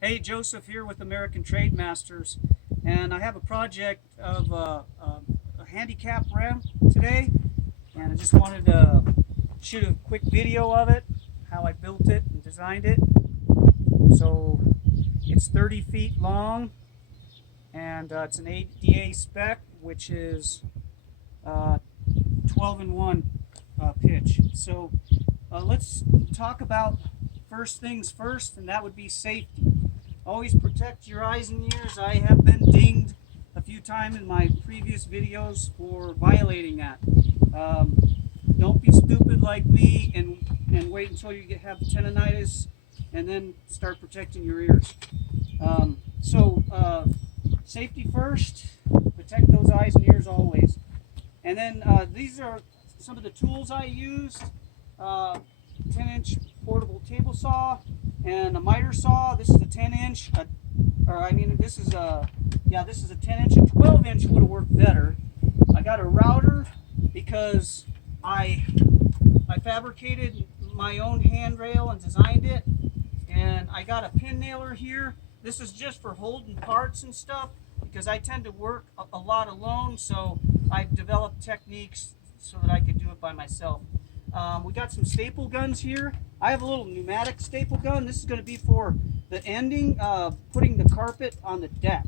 Hey, Joseph here with American Trade Masters, and I have a project of a handicap ramp today, and I just wanted to shoot a quick video of it, how I built it and designed it. So it's 30 feet long, and it's an ADA spec, which is 12 in 1 pitch. So let's talk about first things first, and that would be safety. Always protect your eyes and ears. I have been dinged a few times in my previous videos for violating that. Um, don't be stupid like me and wait until you have tendonitis and then start protecting your ears. Safety first, protect those eyes and ears always. And then these are some of the tools I used. 10-inch portable table saw and a miter saw. This is a 10-inch, this is a 10-inch. A 12-inch would have worked better. I got a router because I fabricated my own handrail and designed it, and I got a pin nailer here. This is just for holding parts and stuff because I tend to work a lot alone, so I've developed techniques so that I could do it by myself. We got some staple guns here. I have a little pneumatic staple gun. This is going to be for the ending of putting the carpet on the deck.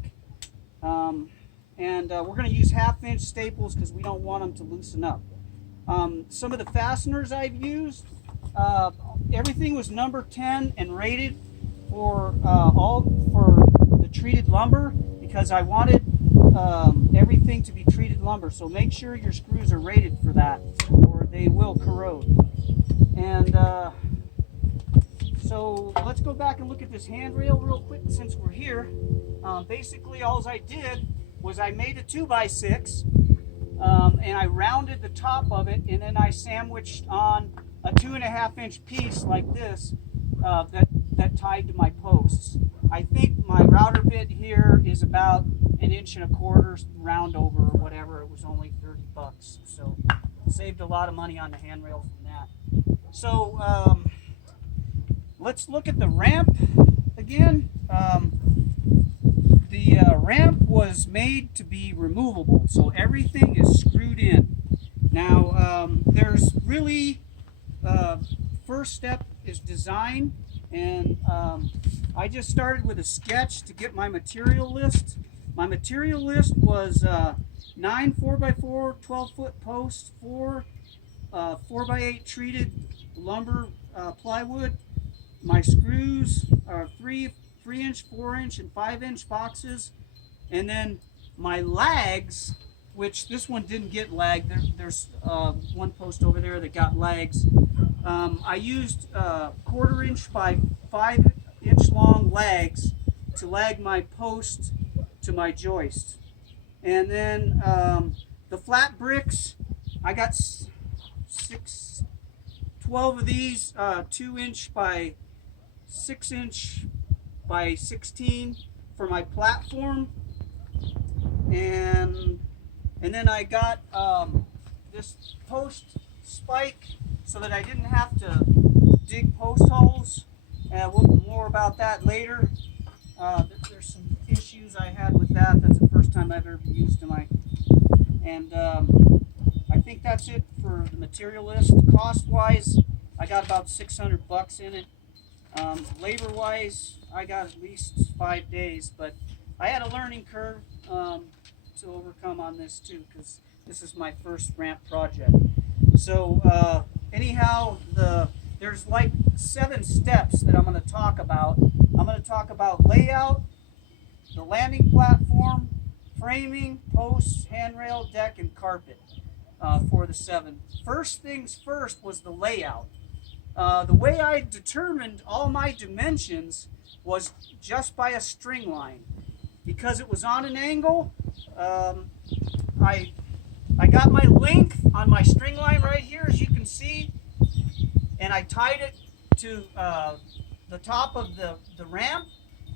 We're going to use 1/2-inch staples because we don't want them to loosen up. Some of the fasteners I've used, everything was number 10 and rated for the treated lumber because I wanted everything to be treated lumber. So make sure your screws are rated for that, or they will corrode. And so let's go back and look at this handrail real quick since we're here. Basically, all I did was I made a 2x6, and I rounded the top of it, and then I sandwiched on a 2.5-inch piece like this that tied to my posts. I think my router bit here is about 1.25 inches round over or whatever. It was only $30, so saved a lot of money on the handrail from that. So let's look at the ramp again. The ramp was made to be removable, so everything is screwed in. Now there's really first step is design, and I just started with a sketch to get my material list. My material list was 9 4x4 12-foot posts, 4 4x8 treated lumber plywood. My screws are 3-inch, 4-inch, and 5-inch boxes, and then my lags, which this one didn't get lag. There's one post over there that got lags. I used 1/4-inch by 5-inch long lags to lag my post to my joist. And then the flat bricks, I got 12 of these 2-inch by 6-inch by 16 for my platform. And then I got this post spike so that I didn't have to dig post holes. We'll more about that later. There's some issues I had with that. That's the first time I've ever used them. And I think that's it for the material list. Cost-wise, I got about $600 in it. Labor-wise, I got at least 5 days, but I had a learning curve to overcome on this too, because this is my first ramp project. So anyhow, there's like 7 steps that I'm going to talk about. I'm going to talk about layout, the landing platform, framing, posts, handrail, deck, and carpet for the 7. First things first was the layout. The way I determined all my dimensions was just by a string line. Because it was on an angle, I got my length on my string line right here, as you can see, and I tied it to the top of the ramp,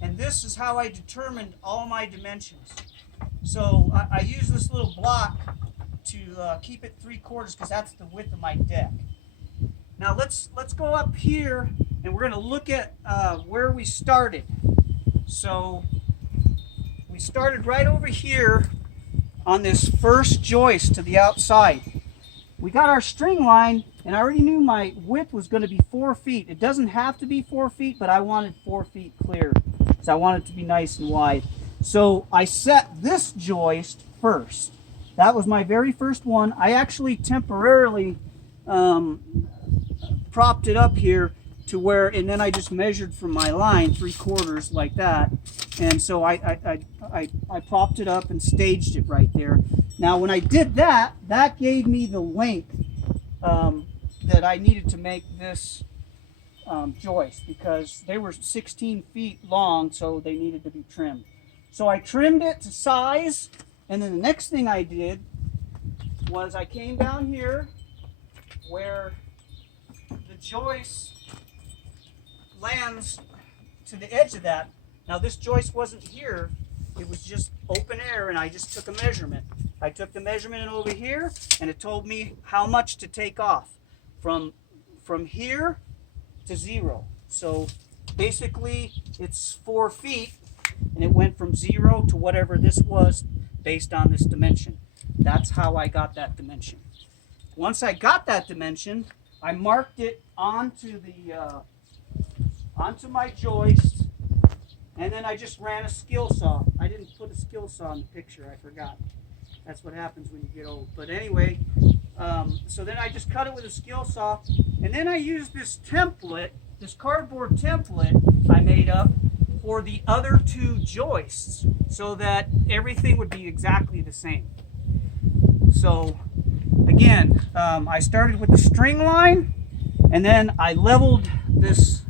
and this is how I determined all my dimensions. So I use this little block to keep it 3/4 because that's the width of my deck. Now let's go up here, and we're going to look at where we started. So we started right over here on this first joist to the outside. We got our string line, and I already knew my width was going to be 4 feet. It doesn't have to be 4 feet, but I wanted 4 feet clear, so I wanted it to be nice and wide. So I set this joist first. That was my very first one. I actually temporarily propped it up here to where, and then I just measured from my line 3/4 like that, and so I propped it up and staged it right there. Now when I did that, that gave me the length that I needed to make this joist, because they were 16 feet long, so they needed to be trimmed. So I trimmed it to size, and then the next thing I did was I came down here where the joist lands to the edge of that. Now this joist wasn't here, it was just open air, and I just took a measurement. I took the measurement over here, and it told me how much to take off from here to 0. So basically it's 4 feet, and it went from 0 to whatever this was based on this dimension. That's how I got that dimension. Once I got that dimension, I marked it onto my joist, and then I just ran a skill saw. I didn't put a skill saw in the picture, I forgot. That's what happens when you get old. But anyway, so then I just cut it with a skill saw, and then I used this template, this cardboard template I made up for the other 2 joists, so that everything would be exactly the same. So again, I started with the string line, and then I leveled this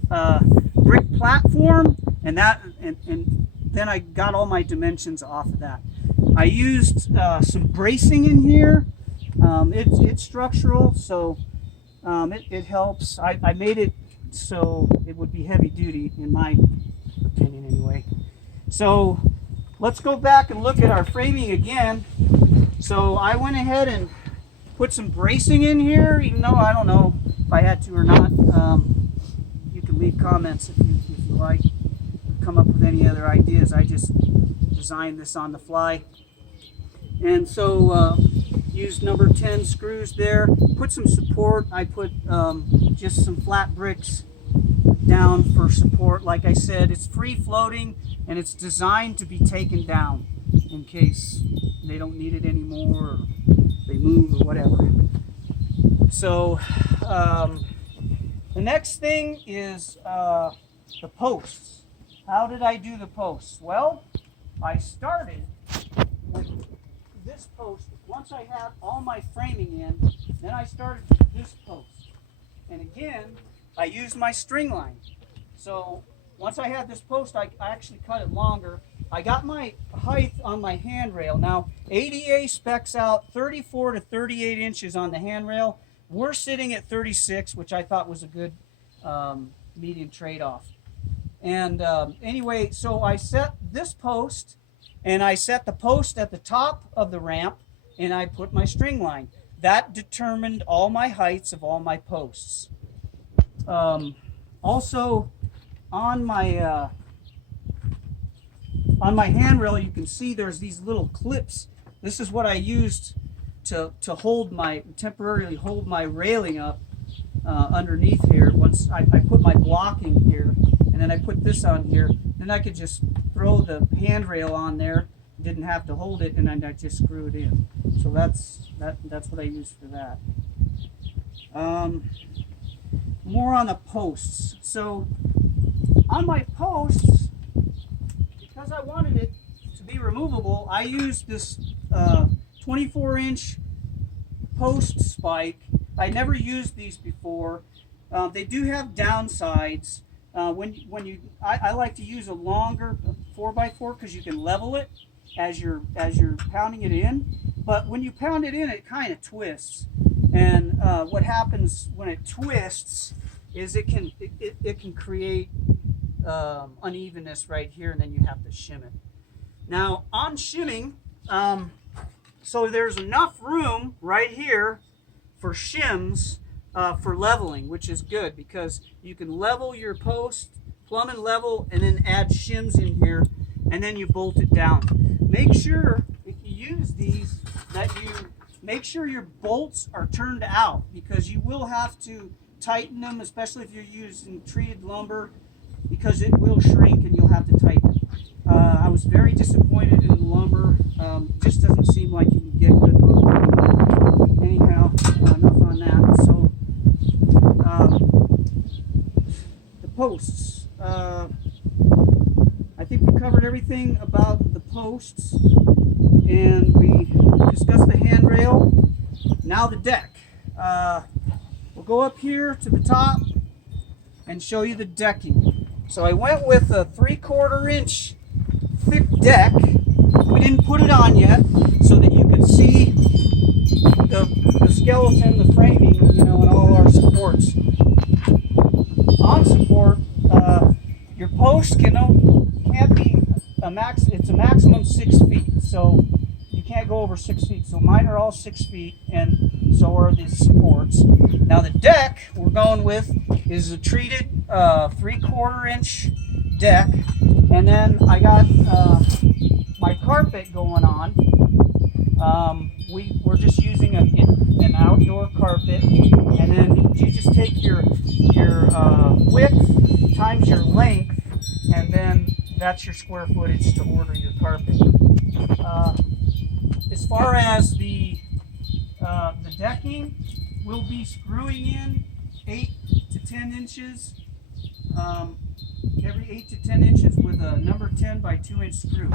brick platform, and then I got all my dimensions off of that. I used some bracing in here. It's structural, so it helps. I made it so it would be heavy duty, in my opinion anyway. So let's go back and look at our framing again. So I went ahead and put some bracing in here, even though I don't know if I had to or not. You can leave comments if you like. Come up with any other ideas. I just designed this on the fly. And so used number 10 screws there. Put some support. I put just some flat bricks down for support. Like I said, it's free floating, and it's designed to be taken down in case they don't need it anymore, or they move or whatever. So the next thing is the posts. How did I do the posts? Well, I started with this post. Once I had all my framing in, then I started with this post. And again, I used my string line. So once I had this post, I actually cut it longer. I got my height on my handrail. Now, ADA specs out 34 to 38 inches on the handrail. We're sitting at 36, which I thought was a good medium trade-off. And anyway, so I set this post, and I set the post at the top of the ramp, and I put my string line. That determined all my heights of all my posts. Also, on my handrail, you can see there's these little clips. This is what I used to temporarily hold my railing up underneath here. Once I put my blocking here, and then I put this on here, then I could just throw the handrail on there, didn't have to hold it, and then I just screw it in. So that's what I used for that. More on the posts. So on my posts, because I wanted it to be removable, I used this 24-inch post spike. I never used these before. They do have downsides. I like to use a longer 4x4 because you can level it as you're pounding it in. But when you pound it in, it kind of twists. And what happens when it twists is it can create unevenness right here, and then you have to shim it. Now on shimming, so there's enough room right here for shims for leveling, which is good because you can level your post plumb and level, and then add shims in here, and then you bolt it down. Make sure if you use these that you make sure your bolts are turned out, because you will have to tighten them, especially if you're using treated lumber, because it will shrink and you'll have to tighten it. I was very disappointed in the lumber. Just doesn't seem like you can get good lumber. Anyhow, enough on that. So the posts. I think we covered everything about the posts, and we discussed the handrail. Now the deck. We'll go up here to the top and show you the decking. So I went with a 3/4 inch thick deck. We didn't put it on yet so that you could see the skeleton, the framing, you know, and all our supports. On support, your post can't be it's a maximum 6 feet, so you can't go over 6 feet. So mine are all 6 feet, and so are the supports. Now the deck we're going with is a treated 3/4 inch deck, and then I got my carpet going on. We're just using an outdoor carpet, and then you just take your width times your length, and then that's your square footage to order your carpet. As far as the decking, we'll be screwing in 8 to 10 inches, every 8 to 10 inches with a number 10 by 2 inch screw.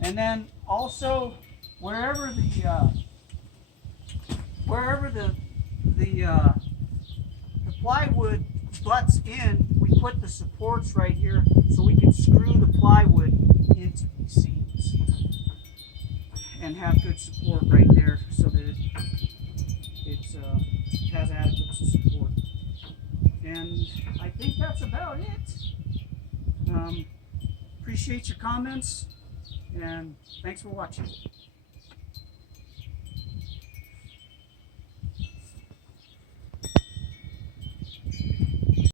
And then also wherever the plywood butts in, we put the supports right here so we can screw the plywood into these seams and have good support right there, so that it has adequate support. And I think that's about it. Appreciate your comments, and thanks for watching.